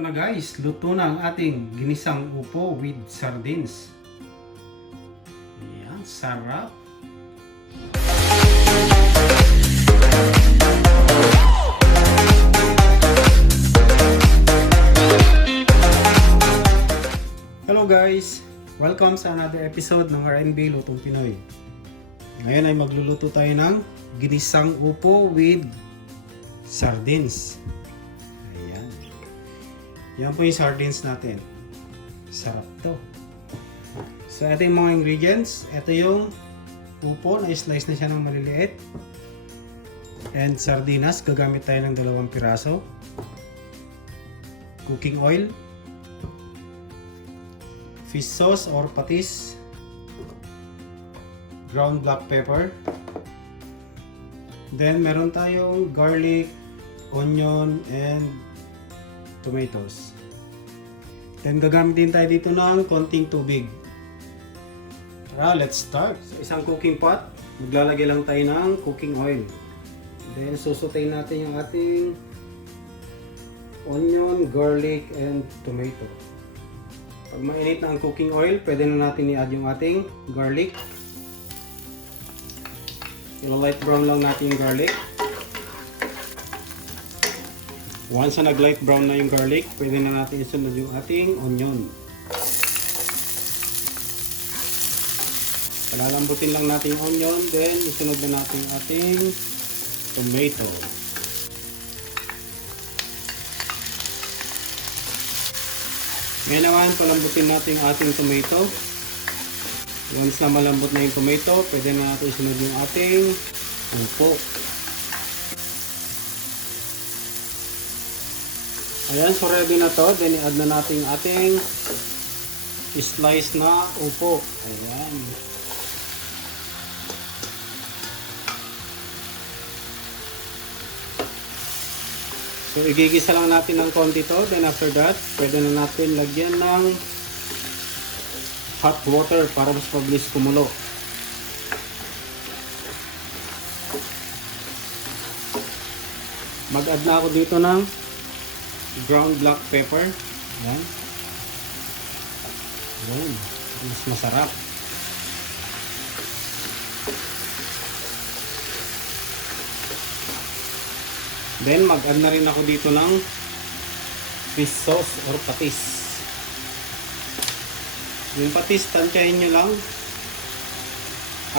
Ito na guys, luto na ang ating ginisang upo with sardines. Ayan, sarap. Hello guys! Welcome sa another episode ng R&B Lutong Pinoy. Ngayon ay magluluto tayo ng ginisang upo with sardines. Ayan. Yan po yung sardines natin. Sarap to. So ito yung mga ingredients. Ito yung upo na slice na siya ng maliliit. And sardinas, gagamit tayo ng 2 piraso. Cooking oil. Fish sauce or patis, ground black pepper, then meron tayong garlic, onion, and tomatoes. Then gagamit din tayo dito ng konting tubig. Tara, let's start. Sa isang cooking pot, maglalagay lang tayo ng cooking oil. Then susutayin natin yung ating onion, garlic, and tomato. Pag mainit na ang cooking oil, pwede na natin i-add yung ating garlic. I-light brown lang natin yung garlic. Once na nag-light brown na yung garlic, pwede na natin isunod yung ating onion. Palalambutin lang natin yung onion, then isunod na natin yung ating tomato. Ngayon naman, palambutin natin yung ating tomato. Once na malambot na yung tomato, pwede na natin isunod yung ating upo. Ayan, so ready na to. Then i-add na natin yung ating slice na upo. Ayan. So igigisa lang natin ng konti to, then after that, pwede na natin lagyan ng hot water para mas mabilis kumulo. Mag-add na ako dito ng ground black pepper. Ayan. Ayan. Mas masarap. Then mag-add na rin ako dito ng fish sauce or patis. Yung patis, tansyahin nyo lang.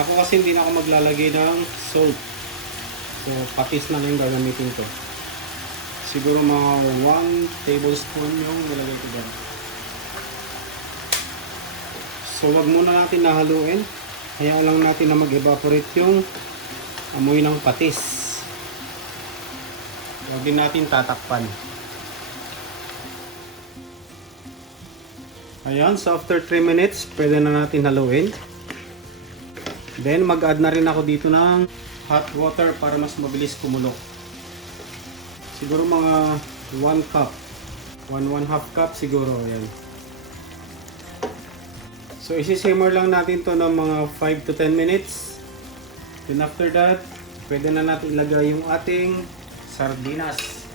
Ako kasi hindi na ako maglalagay ng salt. So patis na lang gagamitin ko. Siguro mga 1 tablespoon yung nilagay ko dyan. So wag muna natin nahaluin. Hayaan lang natin na mag-evaporate yung amoy ng patis. Huwag din natin tatakpan. Ayan, so after 3 minutes, pwede na natin haluin. Then mag-add na rin ako dito ng hot water para mas mabilis kumulo. Siguro mga 1 cup. 1/2 cup siguro. Ayan. So isi-simmer lang natin to ng mga 5 to 10 minutes. Then after that, pwede na natin ilagay yung ating sardinas.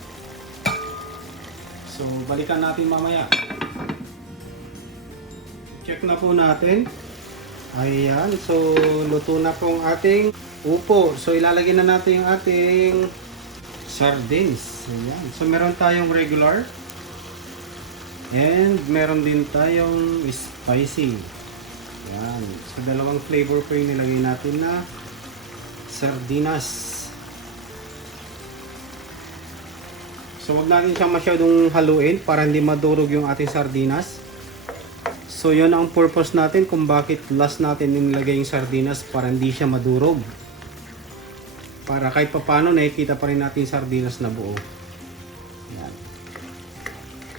So, balikan natin mamaya. Check na po natin. Ayan. So, luto na po ang ating upo. So, ilalagay na natin yung ating sardines. Ayan. So, meron tayong regular. And, meron din tayong spicy. Ayan. So, 2 flavor po yung nilagay natin na sardinas. So wag natin siyang masyadong haluin para hindi madurog yung ating sardinas. So yun ang purpose natin kung bakit last natin nilagay yung sardinas, para hindi siya madurog. Para kahit papano nakikita pa rin natin yung sardinas na buo. Yan.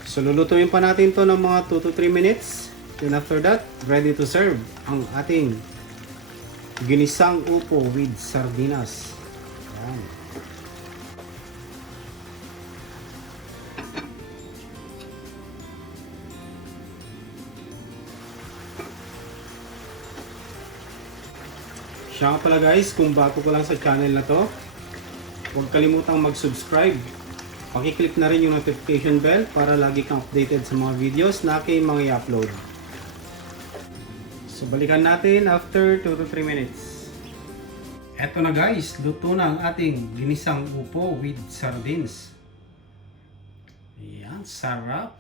So lulutuin pa natin to ng mga 2 to 3 minutes. Then after that, ready to serve ang ating ginisang upo with sardinas. Yan. Siya nga pala guys, kung bago ko lang sa channel na to, huwag kalimutang mag-subscribe Pakiclick na rin yung notification bell para lagi kang updated sa mga videos na aking mga i-upload. So balikan natin after 2 to 3 minutes. Eto na guys, luto na ang ating ginisang upo with sardines. Ayan, sarap.